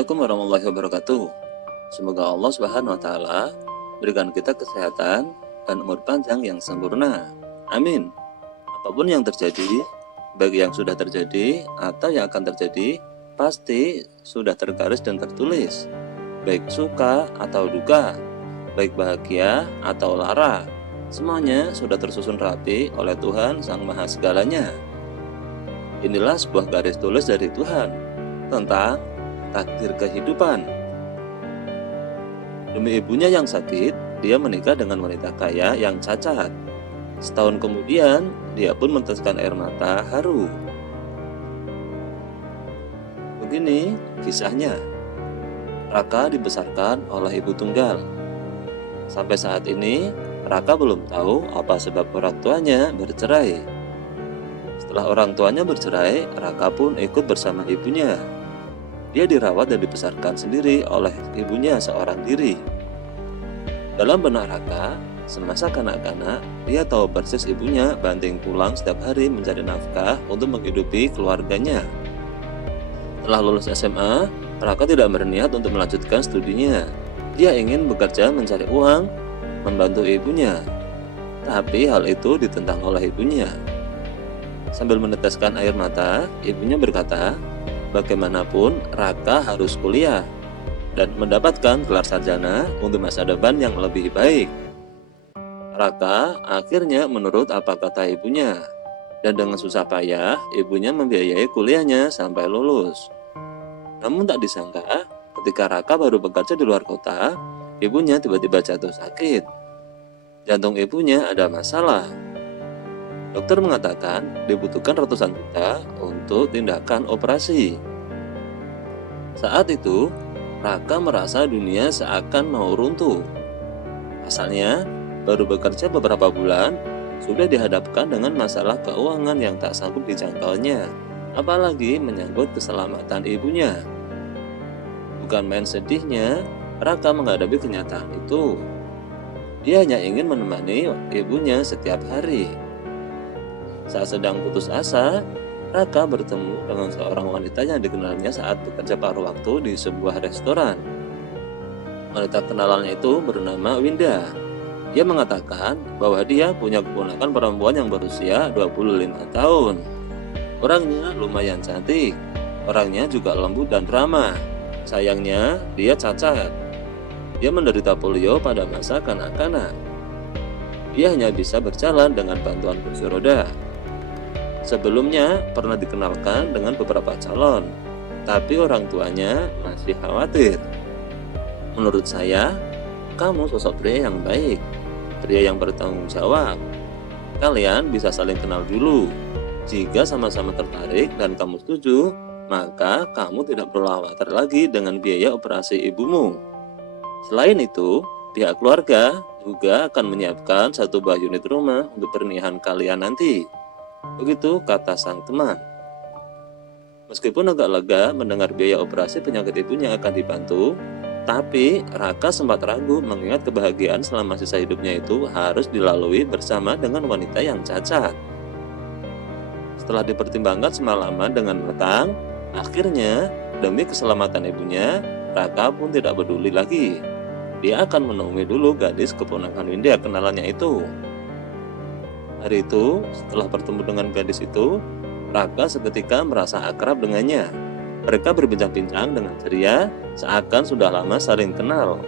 Assalamualaikum warahmatullahi wabarakatuh. Semoga Allah Subhanahu wa taala berikan kita kesehatan dan umur panjang yang sempurna. Amin. Apapun yang terjadi, baik yang sudah terjadi atau yang akan terjadi, pasti sudah tergaris dan tertulis. Baik suka atau duka, baik bahagia atau lara, semuanya sudah tersusun rapi oleh Tuhan Sang Maha Segalanya. Inilah sebuah garis tulis dari Tuhan tentang takdir kehidupan. Demi ibunya yang sakit, dia menikah dengan wanita kaya yang cacat. Setahun kemudian, dia pun meneteskan air mata haru. Begini kisahnya. Raka dibesarkan oleh ibu tunggal. Sampai saat ini, Raka belum tahu apa sebab orang tuanya bercerai. Setelah orang tuanya bercerai, Raka pun ikut bersama ibunya. Dia dirawat dan dibesarkan sendiri oleh ibunya seorang diri. Dalam benak Raka, semasa kanak-kanak, dia tahu persis ibunya banting pulang setiap hari mencari nafkah untuk menghidupi keluarganya. Setelah lulus SMA, Raka tidak berniat untuk melanjutkan studinya. Dia ingin bekerja mencari uang, membantu ibunya. Tapi hal itu ditentang oleh ibunya. Sambil meneteskan air mata, ibunya berkata, bagaimanapun Raka harus kuliah dan mendapatkan gelar sarjana untuk masa depan yang lebih baik. Raka akhirnya menurut apa kata ibunya, dan dengan susah payah ibunya membiayai kuliahnya sampai lulus. Namun tak disangka, ketika Raka baru bekerja di luar kota, ibunya tiba-tiba jatuh sakit. Jantung ibunya ada masalah. Dokter mengatakan dibutuhkan ratusan juta untuk tindakan operasi. Saat itu, Raka merasa dunia seakan mau runtuh. Pasalnya, baru bekerja beberapa bulan, sudah dihadapkan dengan masalah keuangan yang tak sanggup dijangkaunya, apalagi menyangkut keselamatan ibunya. Bukan main sedihnya, Raka menghadapi kenyataan itu. Dia hanya ingin menemani ibunya setiap hari. Saat sedang putus asa, Raka bertemu dengan seorang wanita yang dikenalnya saat bekerja paruh waktu di sebuah restoran. Wanita kenalannya itu bernama Winda. Dia mengatakan bahwa dia punya keponakan perempuan yang berusia 25 tahun. Orangnya lumayan cantik, orangnya juga lembut dan ramah. Sayangnya, dia cacat. Dia menderita polio pada masa kanak-kanak. Dia hanya bisa berjalan dengan bantuan kursi roda. Sebelumnya pernah dikenalkan dengan beberapa calon, tapi orang tuanya masih khawatir. Menurut saya, kamu sosok pria yang baik, pria yang bertanggung jawab. Kalian bisa saling kenal dulu. Jika sama-sama tertarik dan kamu setuju, maka kamu tidak perlu khawatir lagi dengan biaya operasi ibumu. Selain itu, pihak keluarga juga akan menyiapkan satu buah unit rumah untuk pernikahan kalian nanti. Begitu kata sang teman. Meskipun agak lega mendengar biaya operasi penyakit ibunya akan dibantu, tapi Raka sempat ragu mengingat kebahagiaan selama sisa hidupnya itu harus dilalui bersama dengan wanita yang cacat. Setelah dipertimbangkan semalaman dengan matang, akhirnya demi keselamatan ibunya, Raka pun tidak peduli lagi. Dia akan menemui dulu gadis keponakan Winda kenalannya itu. Hari itu, setelah bertemu dengan gadis itu, Raka seketika merasa akrab dengannya. Mereka berbincang-bincang dengan ceria, seakan sudah lama saling kenal.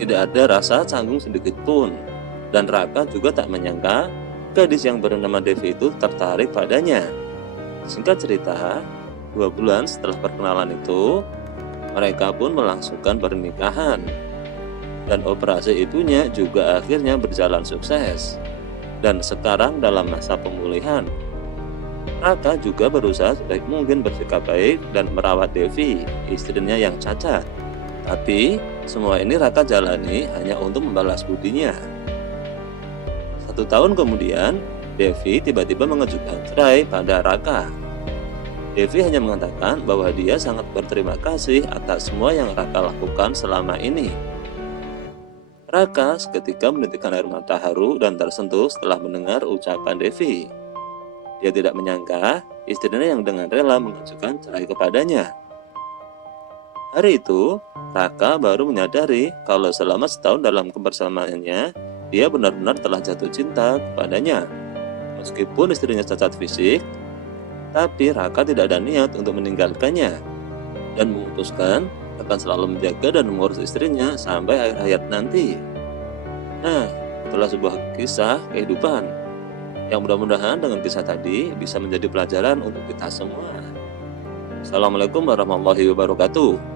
Tidak ada rasa canggung sedikit pun, dan Raka juga tak menyangka gadis yang bernama Devi itu tertarik padanya. Singkat cerita, 2 bulan setelah perkenalan itu, mereka pun melangsungkan pernikahan. Dan operasi ibunya juga akhirnya berjalan sukses. Dan sekarang dalam masa pemulihan. Raka juga berusaha sebaik mungkin bersikap baik dan merawat Devi, istrinya yang cacat. Tapi semua ini Raka jalani hanya untuk membalas budinya. 1 tahun kemudian, Devi tiba-tiba mengajukan cerai pada Raka. Devi hanya mengatakan bahwa dia sangat berterima kasih atas semua yang Raka lakukan selama ini. Raka seketika menitikkan air mata haru dan tersentuh setelah mendengar ucapan Devi. Dia tidak menyangka istrinya yang dengan rela mengajukan cerai kepadanya. Hari itu, Raka baru menyadari kalau selama setahun dalam kebersamaannya, dia benar-benar telah jatuh cinta kepadanya. Meskipun istrinya cacat fisik, tapi Raka tidak ada niat untuk meninggalkannya dan memutuskan akan selalu menjaga dan mengurus istrinya sampai akhir hayat nanti. Nah, itulah sebuah kisah kehidupan yang mudah-mudahan dengan kisah tadi bisa menjadi pelajaran untuk kita semua. Assalamualaikum warahmatullahi wabarakatuh.